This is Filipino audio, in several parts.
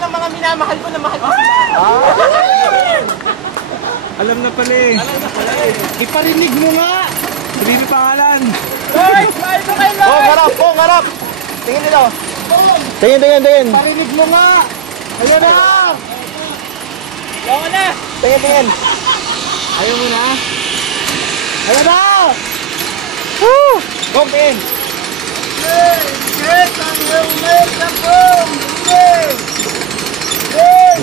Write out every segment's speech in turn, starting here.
ng mga minamahal ko na mahal ko sila. Alam na pala eh. Iparinig mo nga. Hindi na pangalan. Hoy! Smile mo kayo, Lloyd! Harap po, harap. Tingin nito. Tingin. Parinig mo nga! Ayan na. Yawa na! Tingin. Ayaw mo na? Ayan na. Woo! Go, tingin. Yes! Ang helmet na po! Yes! Yes!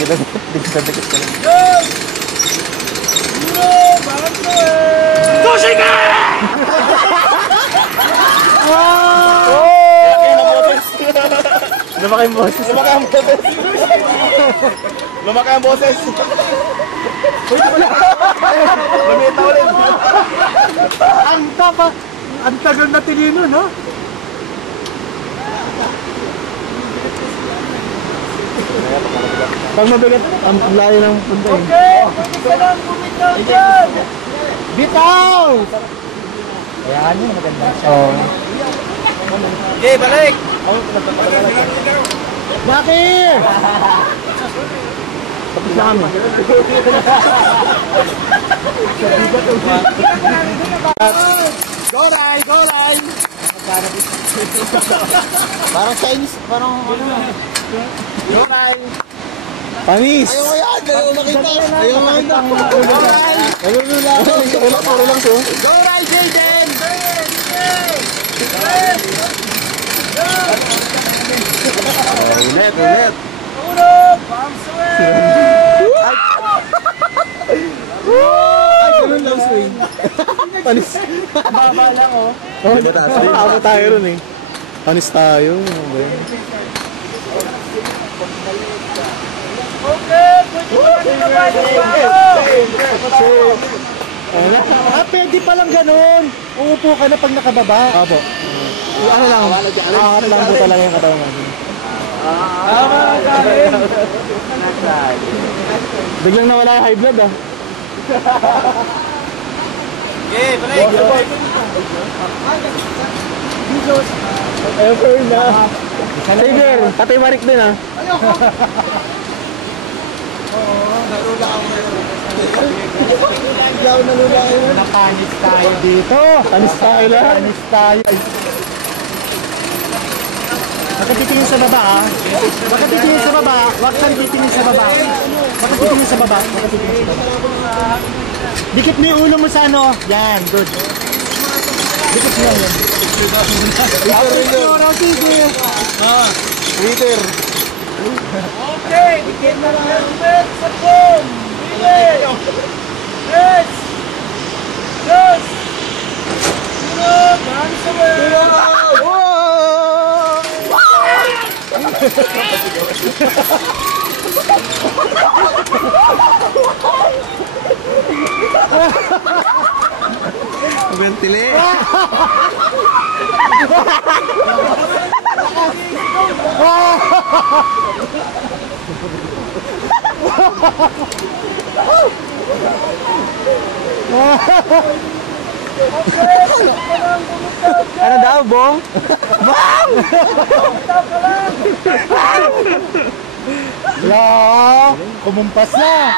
Dikit ka lang. Yes! Duro! Bakit mo eh? Tushiga! Lumaki ang boses. Lumaki ang boses. Lumita ulit. Ang tagal na tinino, no? Pag mabigat, ang layo ng punta eh. Okay! Pwede ka lang bumitaw dyan! Bitaw! Ayan yun, maganda siya. Oo. Okay, balik! Bakit? Tapos na kami. Go line! Go line! Parang Chinese, parang ano. Go line! Panis! Ayaw ko yan! Ayaw makita! Ayaw makita! Nalulula ako! Puro lang to. Go line, Jaden! Ulit! Uno! Bounce away! Ay, ganun lang swing. Panis. Baba lang oh. Ako tayo ron eh. Panis tayo. Okay! Pwede ka lang Pwede palang ganun. Uupo ka na pag nakababa. Opo. Ano lang. Angat lang po talaga yung katawan natin. Biglang nawala yung high blood ah. Okay, balik! Ever na. Savior, Tatay Marik din ah. Napanis tayo dito. Panis tayo lang. Panis tayo. Baka titingin sa baba ah. Baka titingin sa baba. Huwag kang titingin sa baba. Baka titingin sa baba. Baka titingin sa baba. Dikit mo yung ulo mo sa ano. Yan, good. Dikit mo yan. Twitter. Okay! Dikit na lang helmet sa phone! Bilis! Yes! Yes! Uno! Bounce away! Ventile. Ano daw, Bong? Bong! Hello! Kumumpas na!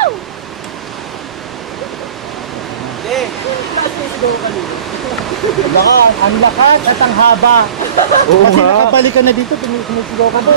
Lakas, ang lakas at ang haba. Kasi nakabalik ka na dito, sumisigaw ka ba?